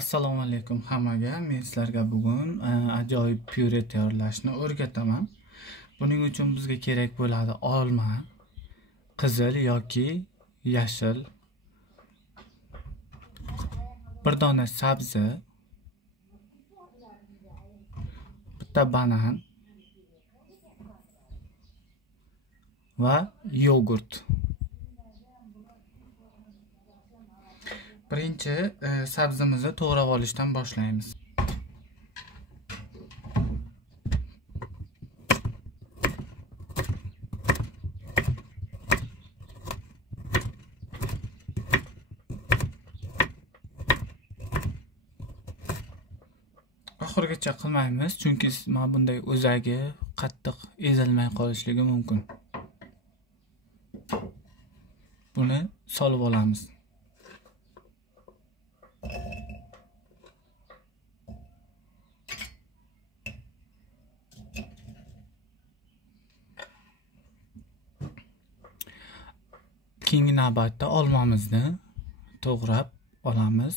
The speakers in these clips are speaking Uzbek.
Assalomu alaykum hammaga. Men sizlarga bugun ajoyib pyure tayyorlashni o'rgataman. Buning uchun bizga kerak bo'ladi olma, qizil yoki yashil, bir dona sabzi, bitta banan va yogurt. Birinchi sabzimizni to'g'rab olishdan boshlaymiz. Oxirigacha qilmaymiz, chunki mana bunday o'zagi qattiq ezilmay qolishligi mumkin. Buni solib olamiz. Keyingi navbatda olmamizni to'g'rab olamiz.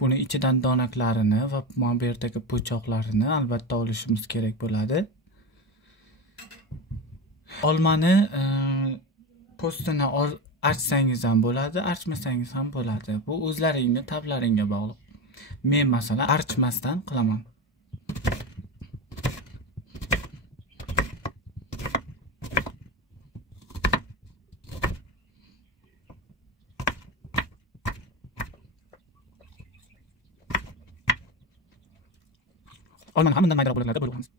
Buni ichidan donaklarini va mana bu yerdagi po'choqlarini albatta olishimiz kerak bo'ladi. Olmani postini archsangiz ham bo'ladi, archmasangiz ham bo'ladi. Bu o'zlaringning tablaringga bog'liq. Men masalan archmasdan qilaman. Olmani ham bundan maydaroq bo'laklarda bo'lib olamiz.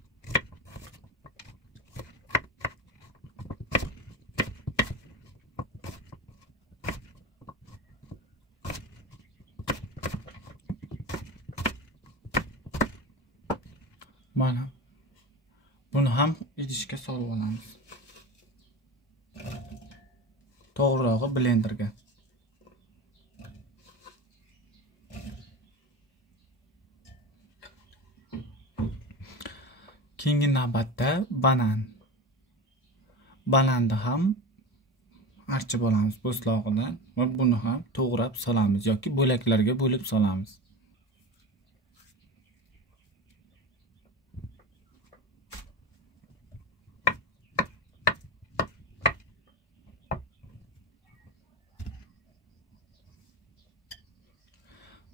Mana buni ham idishga solib olamiz. To'g'rirog'i blenderga. Keyingi navbatda bananni ham archib olamiz po'stlog'idan va buni ham to'g'rab solamiz yoki bo'laklarga bo'lib solamiz.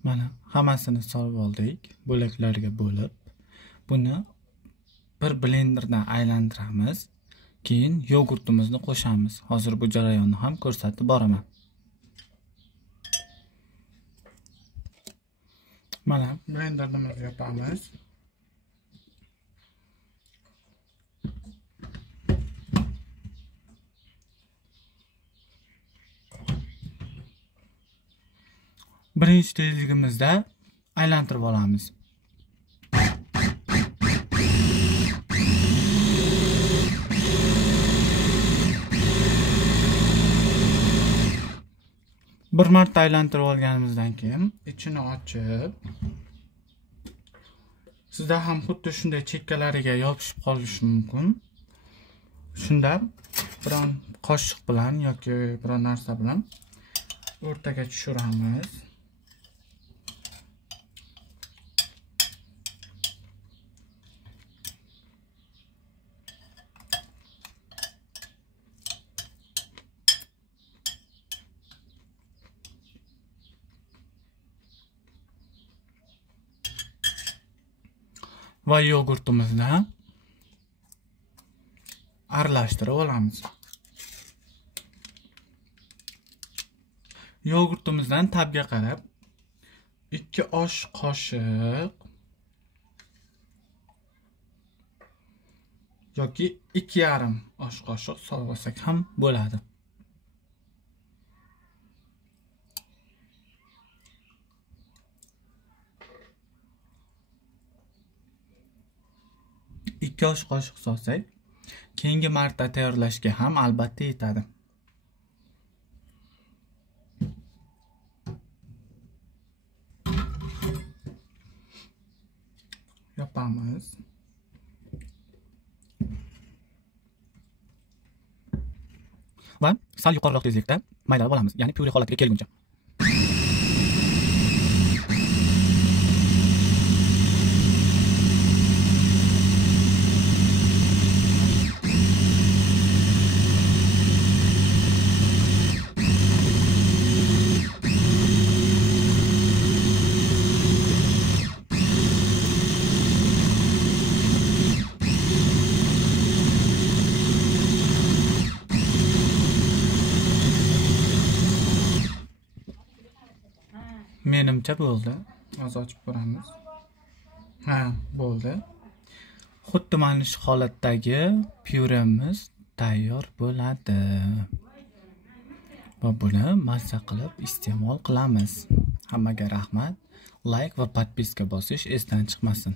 Mana hammasini solib oldik, bo'laklarga bo'lib. Buni bir blenderdan aylantiramiz. Keyin yogurtimizni qo'shamiz. Hozir bu jarayonni ham ko'rsatib boraman. Mana blenderimizni yopamiz. Birinchi tezligimizda aylantirib olamiz. Bir marta aylantirib olganimizdan keyin ichini ochib, sizda ham xuddi shunday chekkalariga yopishib qolishi mumkin. Shunda biron qoshiq bilan yoki biron narsa bilan o'rtaga tushiramiz. Va yogurtimizni aralashtirib olamiz. Yogurtimizdan tabga qarab 2 osh qoshiq yoki 2,5 osh qoshiq solib olsak ham bo'ladi. Ikki osh qoshiq solsak, keyingi marta tayyorlashga ham albatta yetadi. Yopamiz. va sal yuqoriroq tezlikda maydalab olamiz, ya'ni pyure holatiga kelguncha. Menimcha bo'ldi. Hozir ochib ko'ramiz. Ha, bo'ldi. Xuddi mana shu holatdagi pyuremiz tayyor bo'ladi. Va buni mazza qilib iste'mol qilamiz. Hammaga rahmat. Like va podpiska bosish esdan chiqmasin.